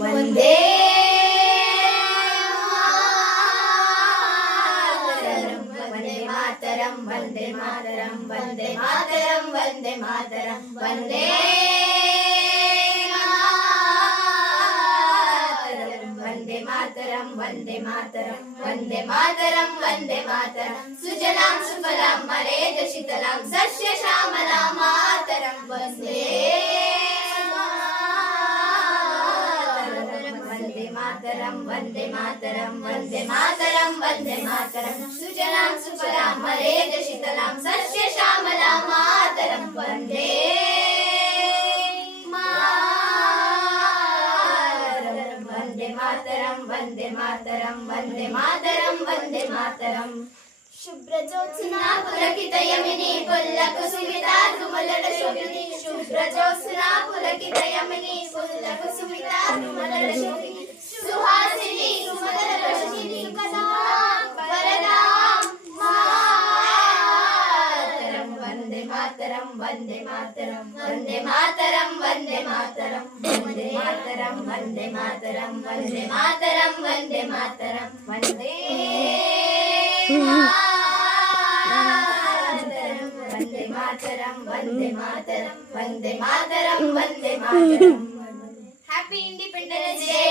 वन्दे मातरं वन्दे मातरं वन्दे मातरं वन्दे मातरं वन्दे मातरं वन्दे वन्दे मातरं वन्दे मातरं सुजलां सुफलां मरेद शीतलां सस्य श्यामलां मातरं वन्दे मातरं वंदे मातरं वंदे मातरं वंदे मातरं सुजलां सुफलां मरेद शीतलां सस्य श्यामलां मातरं वंदे मातरं वंदे मातरं वंदे मातरं वंदे मातरं वंदे मातरम् शुभ्रज्योत्स्ना पुलकित यमिनी మాతరం వందే మాతరం వందే మాతరం వందే మాతరం వందే మాతరం వందే మాతరం వందే మాతరం వందే మాతరం వందే వందే మాతరం వందే మాతరం వందే మాతరం వందే మాతరం హ్యాపీ ఇండిపెండెన్స్ డే